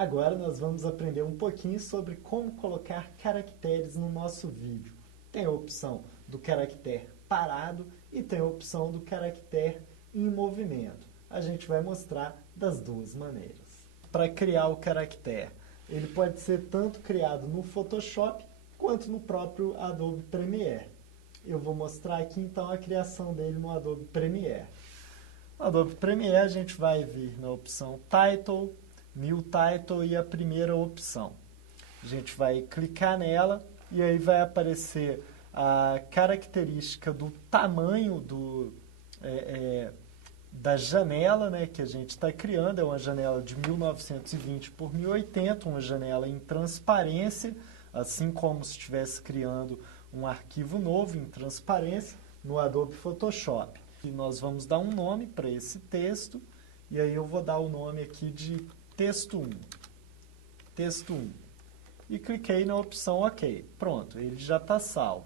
Agora nós vamos aprender um pouquinho sobre como colocar caracteres no nosso vídeo. Tem a opção do caractere parado e tem a opção do caractere em movimento. A gente vai mostrar das duas maneiras. Para criar o caractere, ele pode ser tanto criado no Photoshop quanto no próprio Adobe Premiere. Eu vou mostrar aqui então a criação dele no Adobe Premiere. No Adobe Premiere a gente vai vir na opção Title, New Title e a primeira opção. A gente vai clicar nela e aí vai aparecer a característica do tamanho da janela, né, que a gente está criando. É uma janela de 1920 por 1080, uma janela em transparência, assim como se estivesse criando um arquivo novo em transparência no Adobe Photoshop. E nós vamos dar um nome para esse texto, e aí eu vou dar o nome aqui de texto 1. Texto 1. E cliquei na opção OK. Pronto, ele já está salvo.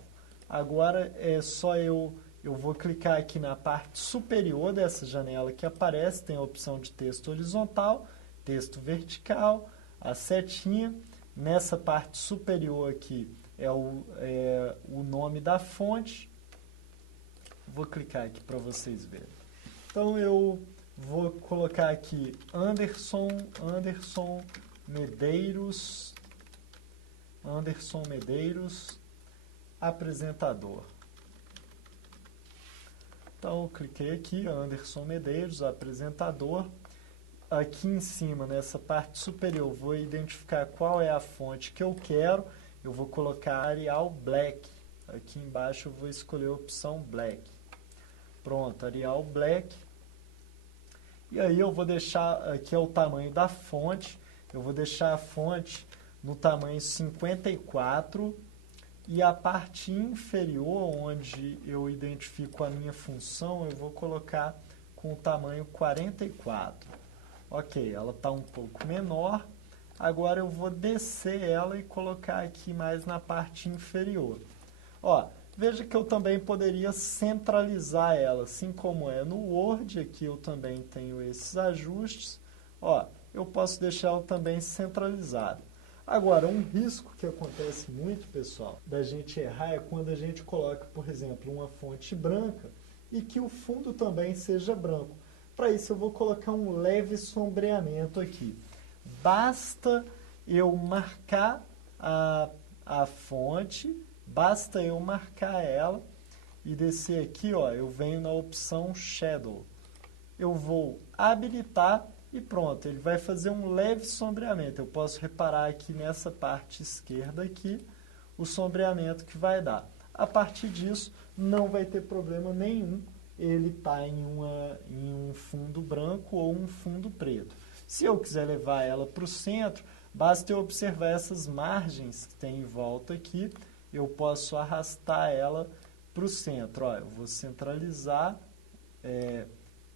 Agora é só eu vou clicar aqui na parte superior dessa janela que aparece, tem a opção de texto horizontal, texto vertical, a setinha. Nessa parte superior aqui é o nome da fonte. Vou clicar aqui para vocês verem. Então eu vou colocar aqui Anderson Medeiros, apresentador. Então eu cliquei aqui, Anderson Medeiros, apresentador. Aqui em cima, nessa parte superior, eu vou identificar qual é a fonte que eu quero. Eu vou colocar Arial Black. Aqui embaixo eu vou escolher a opção Black. Pronto, Arial Black. E aí eu vou deixar, aqui é o tamanho da fonte, eu vou deixar a fonte no tamanho 54 e a parte inferior, onde eu identifico a minha função, eu vou colocar com o tamanho 44. Ok, ela está um pouco menor, agora eu vou descer ela e colocar aqui mais na parte inferior. Ó, veja que eu também poderia centralizar ela, assim como é no Word, aqui eu também tenho esses ajustes. Ó, eu posso deixá-la também centralizada. Agora, um risco que acontece muito, pessoal, da gente errar é quando a gente coloca, por exemplo, uma fonte branca e que o fundo também seja branco. Para isso eu vou colocar um leve sombreamento aqui. Basta eu marcar a fonte, basta eu marcar ela e descer aqui, ó, eu venho na opção Shadow. Eu vou habilitar e pronto, ele vai fazer um leve sombreamento. Eu posso reparar aqui nessa parte esquerda aqui, o sombreamento que vai dar. A partir disso, não vai ter problema nenhum ele está em um fundo branco ou um fundo preto. Se eu quiser levar ela para o centro, basta eu observar essas margens que tem em volta aqui, eu posso arrastar ela para o centro. Ó, eu vou centralizar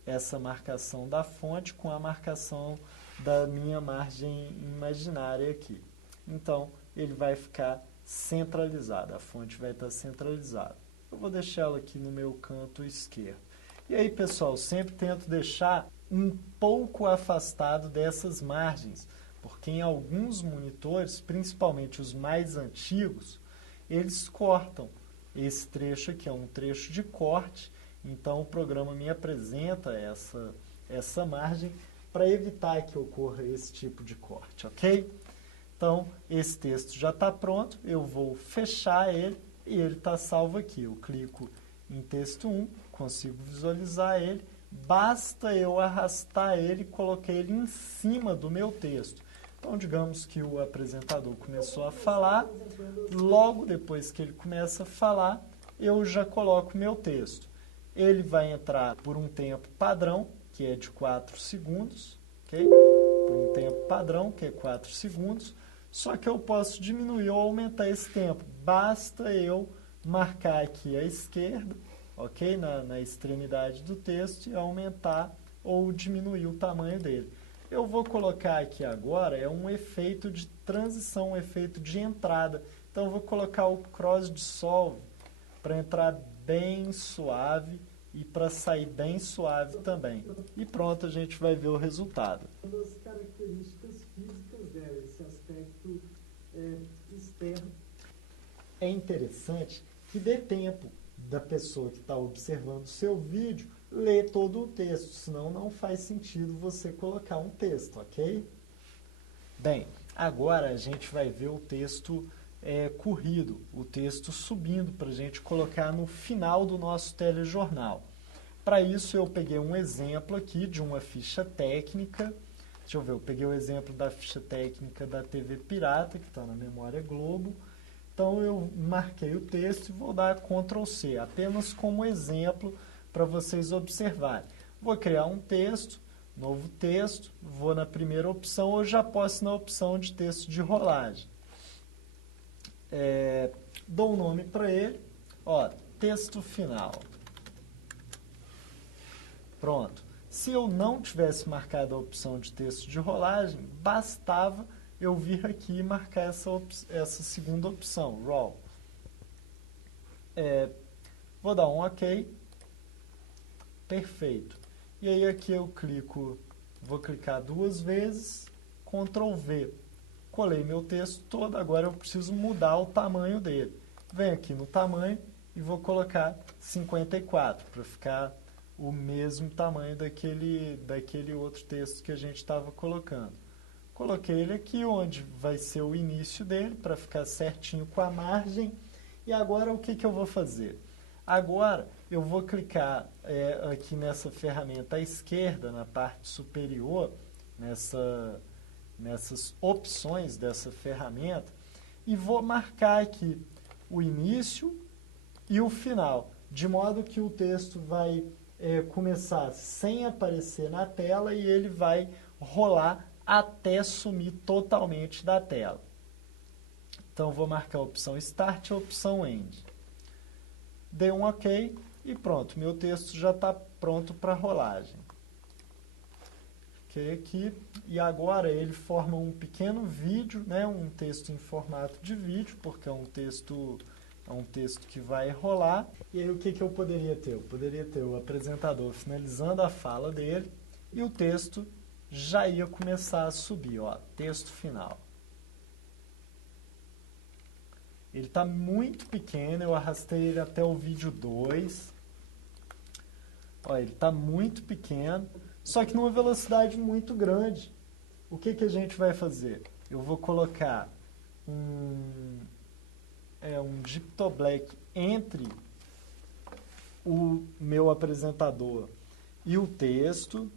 essa marcação da fonte com a marcação da minha margem imaginária aqui. Então, ele vai ficar centralizado, a fonte vai estar centralizada. Eu vou deixar ela aqui no meu canto esquerdo. E aí, pessoal, sempre tento deixar um pouco afastado dessas margens, porque em alguns monitores, principalmente os mais antigos, eles cortam. Esse trecho aqui é um trecho de corte, então o programa me apresenta essa margem para evitar que ocorra esse tipo de corte, ok? Então, esse texto já está pronto, eu vou fechar ele e ele está salvo aqui. Eu clico em texto 1, consigo visualizar ele, basta eu arrastar ele e coloquei ele em cima do meu texto. Então, digamos que o apresentador começou a falar, logo depois que ele começa a falar, eu já coloco o meu texto. Ele vai entrar por um tempo padrão, que é de 4 segundos, ok? Por um tempo padrão, que é 4 segundos, só que eu posso diminuir ou aumentar esse tempo. Basta eu marcar aqui à esquerda, ok? Na extremidade do texto e aumentar ou diminuir o tamanho dele. Eu vou colocar aqui agora, um efeito de transição, um efeito de entrada. Então, eu vou colocar o Cross Dissolve para entrar bem suave e para sair bem suave também. E pronto, a gente vai ver o resultado. As características físicas externo. É interessante que dê tempo da pessoa que está observando o seu vídeo ler todo o texto, senão não faz sentido você colocar um texto, ok? Bem, agora a gente vai ver o texto corrido, o texto subindo para a gente colocar no final do nosso telejornal. Para isso eu peguei um exemplo aqui de uma ficha técnica. Deixa eu ver, eu peguei o exemplo da ficha técnica da TV Pirata, que está na Memória Globo. Então eu marquei o texto e vou dar Ctrl C, apenas como exemplo para vocês observarem. Vou criar um texto, novo texto, vou na primeira opção, ou já posso na opção de texto de rolagem. Dou um nome para ele, texto final. Pronto. Se eu não tivesse marcado a opção de texto de rolagem, bastava eu vir aqui e marcar essa segunda opção, Roll. Vou dar um OK. Perfeito. E aí aqui eu vou clicar 2 vezes, Ctrl V. Colei meu texto todo, agora eu preciso mudar o tamanho dele. Venho aqui no tamanho e vou colocar 54, para ficar o mesmo tamanho daquele outro texto que a gente estava colocando. Coloquei ele aqui, onde vai ser o início dele, para ficar certinho com a margem. E agora o que eu vou fazer? Agora eu vou clicar aqui nessa ferramenta à esquerda, na parte superior, nessas opções dessa ferramenta, e vou marcar aqui o início e o final, de modo que o texto vai começar sem aparecer na tela e ele vai rolar até sumir totalmente da tela. Então, vou marcar a opção Start e a opção End. Dei um OK e pronto, meu texto já está pronto para rolagem. Ok, aqui. E agora ele forma um pequeno vídeo, né, um texto em formato de vídeo, porque é um texto que vai rolar. E aí o que eu poderia ter? Eu poderia ter o apresentador finalizando a fala dele e o texto já ia começar a subir, texto final. Ele está muito pequeno, eu arrastei ele até o vídeo 2. Ele está muito pequeno, só que numa velocidade muito grande. O que a gente vai fazer? Eu vou colocar um Gyptoblack entre o meu apresentador e o texto,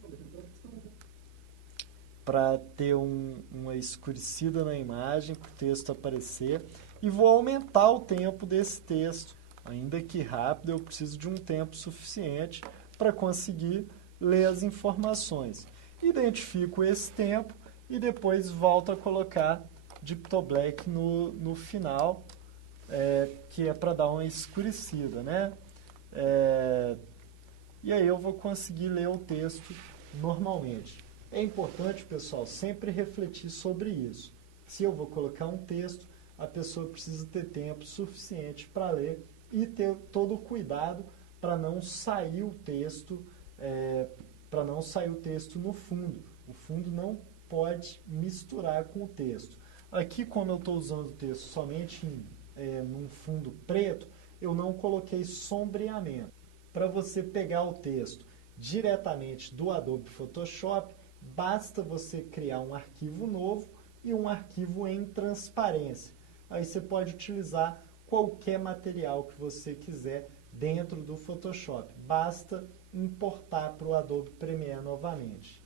para ter uma escurecida na imagem, para o texto aparecer, e vou aumentar o tempo desse texto. Ainda que rápido, eu preciso de um tempo suficiente para conseguir ler as informações. Identifico esse tempo e depois volto a colocar Gyptoblack no final, que é para dar uma escurecida, né? E aí eu vou conseguir ler o texto normalmente. É importante, pessoal, sempre refletir sobre isso. Se eu vou colocar um texto, a pessoa precisa ter tempo suficiente para ler e ter todo o cuidado para não sair o texto, no fundo. O fundo não pode misturar com o texto. Aqui, como eu estou usando o texto somente num fundo preto, eu não coloquei sombreamento. Para você pegar o texto diretamente do Adobe Photoshop, basta você criar um arquivo novo e um arquivo em transparência. Aí você pode utilizar qualquer material que você quiser dentro do Photoshop. Basta importar para o Adobe Premiere novamente.